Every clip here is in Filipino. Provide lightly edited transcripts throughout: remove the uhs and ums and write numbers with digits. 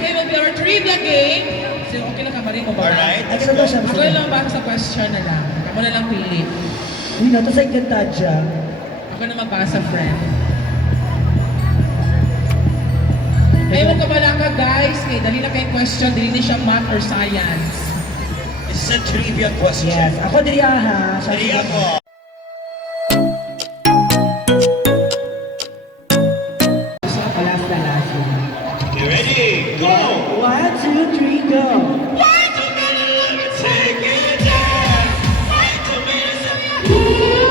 game will be our trivia game. So, okay lang ka ba rin mo ba? Alright, let's Ano go. ba siya? Ako lang ba sa question na lang? Ako na lang pili. Uy, nato sa ikantadya. Ako na magbasa, friend. Ayaw ka pala ka, guys. Eh, dali na kayong question. Dili na siya math or science. This is a trivia question. Yes. Ako diri ha. Dali ako. Last na last. You ready? Go! 1, 2, 3, go! Wait a minute, let me take it down. Wait a minute.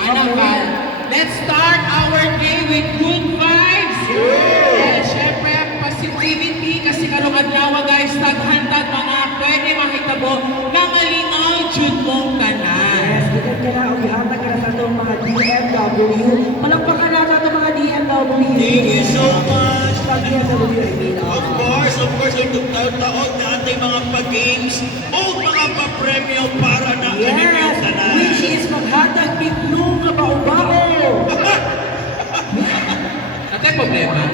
Ano ba? Let's start our day with good vibes. And syempre, positivity. Kasi karong adlaw, guys, taghantad mga pwede makitabo na malingaw jud mong tanan. Yes, bigat ka na. O gihatag ka na sa itong mga DMW. Palakpakan na sa itong mga DMW. Thank you so much. Pag DMW, I mean. Of course, ang taon-taon na ating mga pag-games o mga pa-premyo para na Yes, which is maghatag biglong na bao-bao. Ate, problema.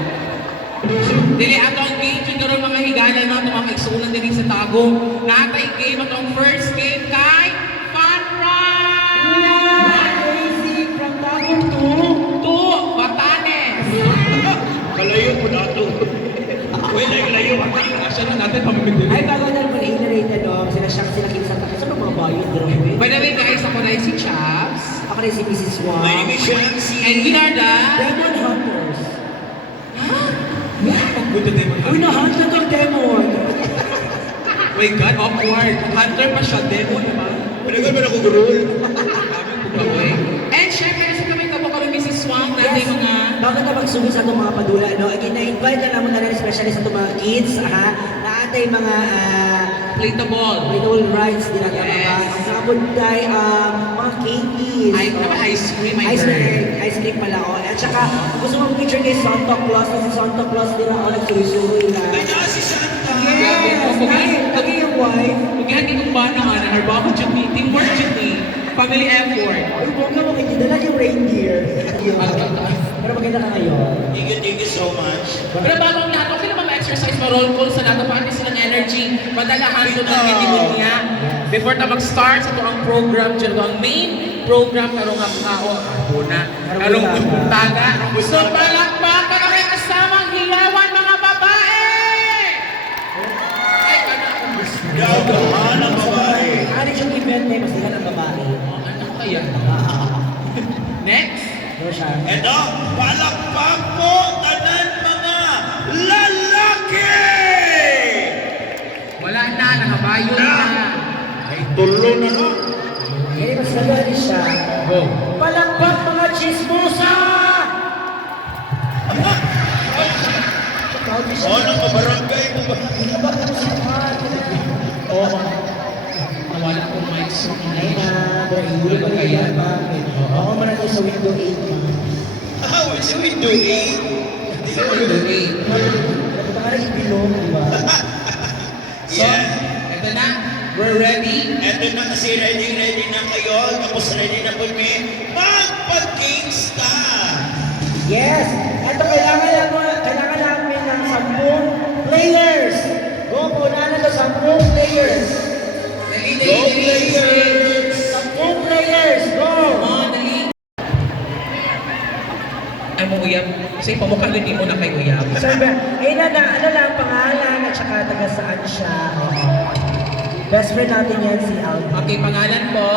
Dili ato ang game dyan karon mga higalan mga kaigsunan din sa tagong. Natay game atong first game kay Fun Run! Crazy from Tagum To Batanes. Kalayo po na ito. Wala yung layo. Asya na natin pamimigil. Ay, bago na naman i-narrate na sila siyang sila kinsa sa mga bayo, grabe. By the way guys, ako na si Chaps. Ako rin si Mrs. Wang. My name is Shansi. And we are the... Demon Hunters. Good to them. Uy, na-hunt na itong Demon. My God, awkward. Hunter pa siya, demo naman. Pinagal ba na ko gurul? And syempre, kasi kami Mrs. Swang, natin Yes. mga... Bakit na magsugod sa itong mga padula, no? Again, na-invite na naman na rin especially sa itong mga kids, ha? Na atay mga Play the ball. renewal rights din ang Yes. mga sabon tayo, mga candies. Ay, naman ice cream, my Ice girl. cream, ice cream pala, oh. At saka, gusto mong picture kay Santa Claus, kasi Santa Claus din ako nagsusuroy na. Ay, na si Santa. Yes! Lagi yung wife. Huwag yan itong ba na nga, narbako dyan ni, teamwork dyan ni, family effort. Ay, huwag ka makikita yung reindeer. Pero maganda ka ngayon. Thank you so much. Pero bago ang lahat, okay naman ma-exercise, ma-roll call sa nato, para silang energy, madalahan doon ang hindi niya. Before na mag-start sa ito ang program, dyan ito ang main program, karong ang kao, na, karong buntaga. So, palakpakan kami kasamang hilawan mga babae! Ay, kana akong gusto. Gagahan ang babae. Ano yung event na mas ang babae? Ano kaya? Next? No, siya. Eto, palakpak po tanan mga lalaki! Wala na, nangabayo na. Ay, tulo na no? Kaya mas nagani siya. Go. Palakpak mga chismosa! O, nang kabarangay mo ba? Oo. Nawala akong mic sa Ay na, bro, iulo ba kaya? Ako man natin sa window 8 ma. Ah, what's we doing? Kapag ka rin bilong, di ba? So, ito na. We're ready. Eto na kasi ready na kayo. Tapos ready na po kami magpag-gangsta. Yes! Ito kailangan namin ng 10 players! Go po na to 10 players! Dali, Go players! 10 players! Go! Dali. Ay mo uyab. Kasi pamukha hindi mo na kay uyab. Sabi, ano lang pangalan at saka taga saan siya. Best friend natin yan si Alvin. Okay, pangalan po,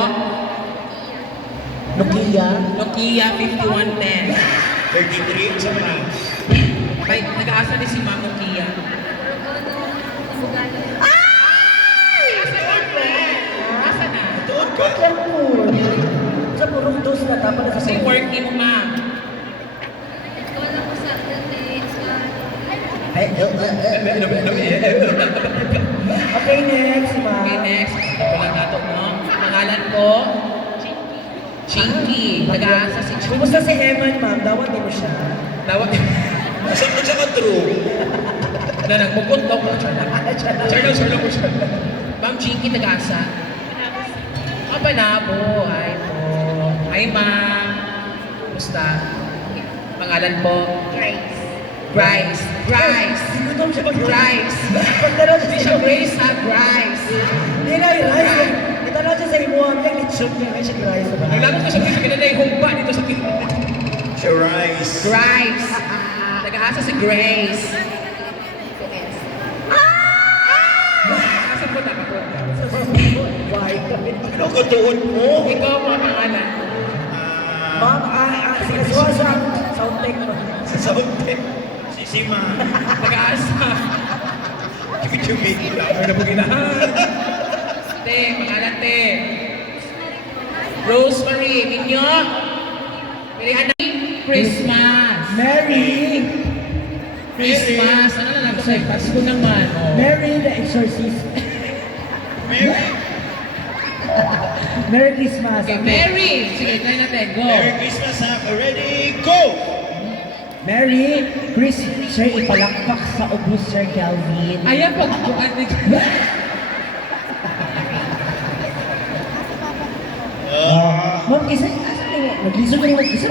Nokia. Nokia 5110. 33 sa mga. Ay, nag-aasa ni si Ma'am Nokia. Asa na? Doon ka. Yan po. Sa purong dos na tapos na sa Kasi working mo, Ma'am. Okay, next, ma. Okay, next. Ito lang nato mo. Pangalan po, Chinky. Nag-aasa si Chinky. Kumusta si Eman, ma'am? Dawat mo siya. Tawag. Saan mo siya ka-true? Na nagpupuntok ko. Charlo po siya. Ma'am Chinky, nag-aasa. Panabo. Hi po. Hi, ma'am. Kumusta? Pangalan po? Grace. Bryce. Bryce. Gutom siya pag Bryce. Pagtanong Hindi siya Grace ha, Bryce. Hindi na, rice. Itanong siya sa imuha. Yung litsyon niya. Kaya siya rice. Naglagot ko siya sa kinala yung humba dito sa kinala. Siya rice. Bryce. Nag-aasa si Grace. Asa po dapat po? Why? Ano ko tuon mo? Ikaw po ang pangalan. Ma'am, si Kaswa sa sound tech. Sa saunte. Si Sima. Nag-aasa. Chumi-chumi. Ano na po ginahan? Te, pangalan te. Rosemary, ninyo. Pilihan na Christmas. Mary. Christmas. Ano na lang ito sa'yo? Pasko naman. Oh. Mary the Exorcist. Merry. Merry Christmas. Okay, Mary. Sige, try natin. Go. Merry Christmas ha. Ready, go! Mary, Chris, Sir, ipalakpak sa ubus, Sir Calvin. Ayan, pagbukan ni Ma'am, isa, nag-listen ko yung mag-isa.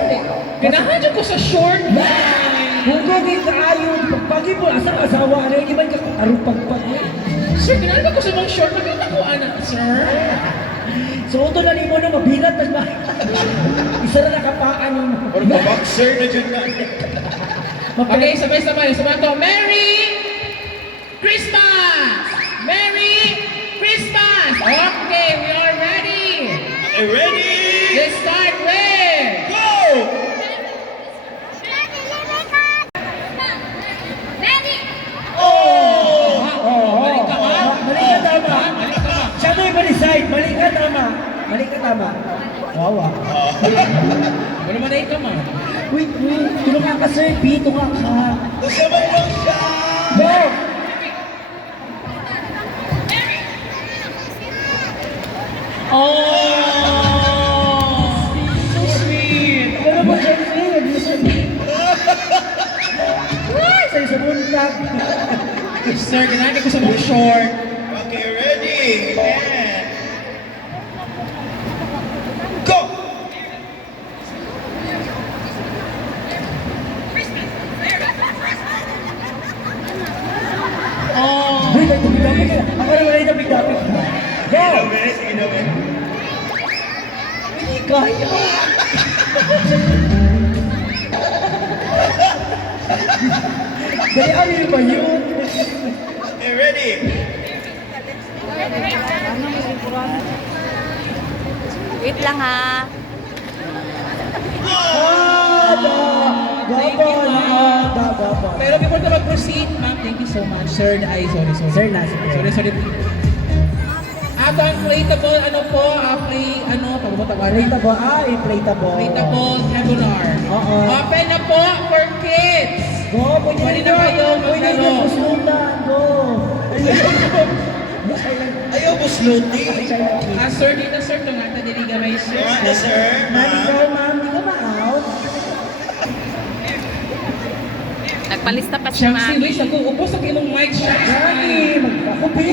Pinahadyo ko sa short line. Kung gawin ka ayon, pagpagi mo, asang asawa, ano yung iban ka, arupagpag mo. Sir, pinahadyo ko sa mga short. Nakita ko, anak, sir. So, ito na mo na mabilat, isa na nakapaan mo. Or boxer na dyan na. Okay, sabay-sabay. Sabay to. Merry Christmas! Merry Christmas! Okay, we are ready. Okay, ready? Let's start with... Go! Oh! Mali ka ba? Mali ka tama. Mali ka ba? Siya na yung ma-decide, mali ka tama. Mali ka tama. Wawa. Wala man na ikaw, ma. Wait, tulungan ka, Sir P, tulungan ka. Kasabay lang siya! Go! Oh! So sweet! Ano ba siya sa'yo? Nag-listen. Ay, sa'yo sa buntag. Sir, ginagay ko sa mga short. Okay, ready? And... Go! Oh! Uy, may tumidapit ka. Ako na wala yung tumidapit. Go! Sige na, Ben. Sige na, Ben. Hindi kaya. Dali, ano yun ba yun? Okay, ready? Wait lang ha. Pero before na mag-proceed, ma'am, thank you so much. Sir, ay, sorry. Sir, nasa Sorry. Ato ang inflatable, ano po, Inflatable, inflatable. inflatable tabular. Oo. Open na po for kids. Go, pwede Pwede na na kayo Pwede na maglaro. buslutan. Go. Ayaw mo slowly. Sir, dito sir, tumata dili gamay sir. Tama na, sir. Ikaw, ma'am, di ka ma-out. Nagpalista pa si Siyang si Mami. Luis, ako upos ang imong mic siya. Gani, magkakupi.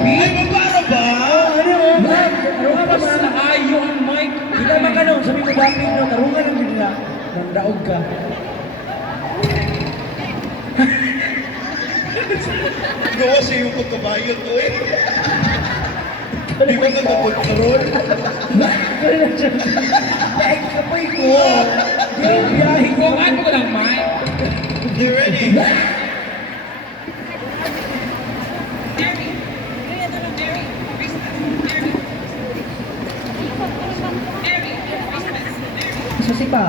Ay, magpara ba? Ano, ma'am? Tarungan ka, Upos ma'am. na ayo ang mic. Di ka makanong, sabi ko dapin, no? Tarungan ang bigla. Nandaog ka. Gawa sa iyo pagkabayot ko eh. Hindi ko na makontrol. Ay, kapoy ko. Di yung biyahe ko. Kung ano ko lang mic. You ready? Susi pa.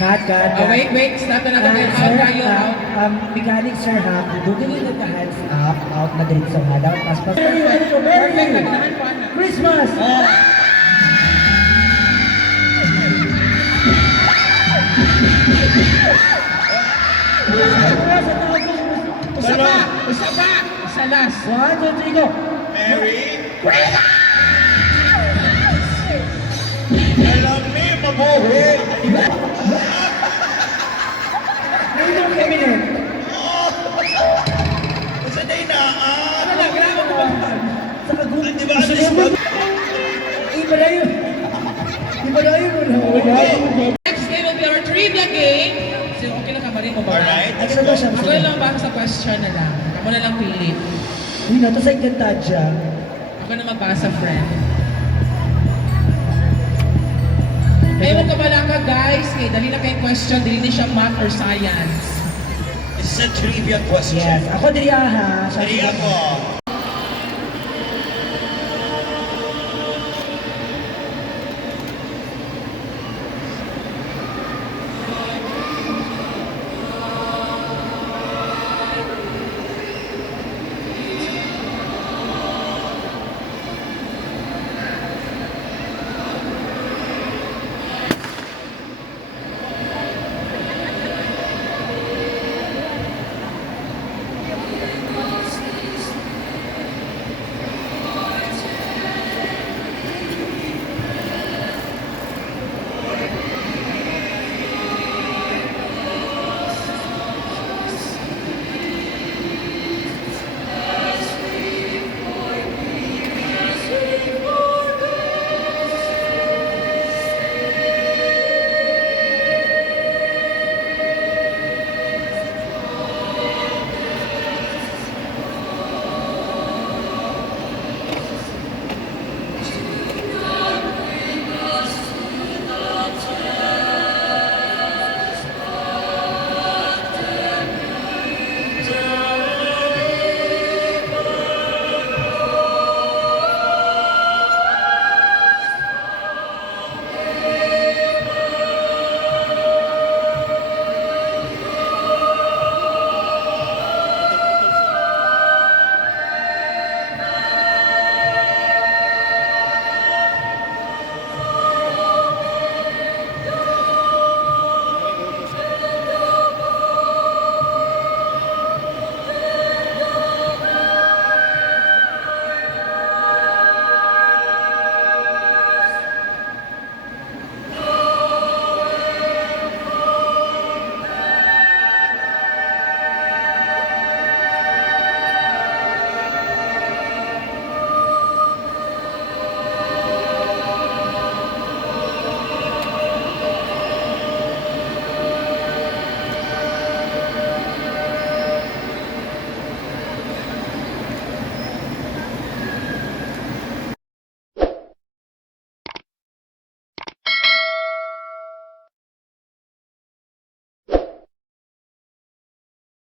Cut. Wait, stop na natin. Out tayo, out. Mechanic sir ha, bugin yung hands up, out na diretso ha, daw, pas. Perfect, naganahan po anak. Christmas! Isa pa! Isa last. 1, 2, 3, go! Mary. Alam mo, mabuhi. Ngayon kami na. Sa day na, Ano lang, kailangan ko ba? Sa kagulo. Di ba, alis ba? Iba na yun. Iba na yun. Saan ba siya? Ako yung lang baka sa question na lang. Ako na lang pili. Uy, nato sa Igantadja. Ako na magbasa, friend. Ewan ka pala ka, guys. Kaya dali na kayong question. Dili na siya math or science. This is a trivia question. Yes, ako diri ha. Dali ako.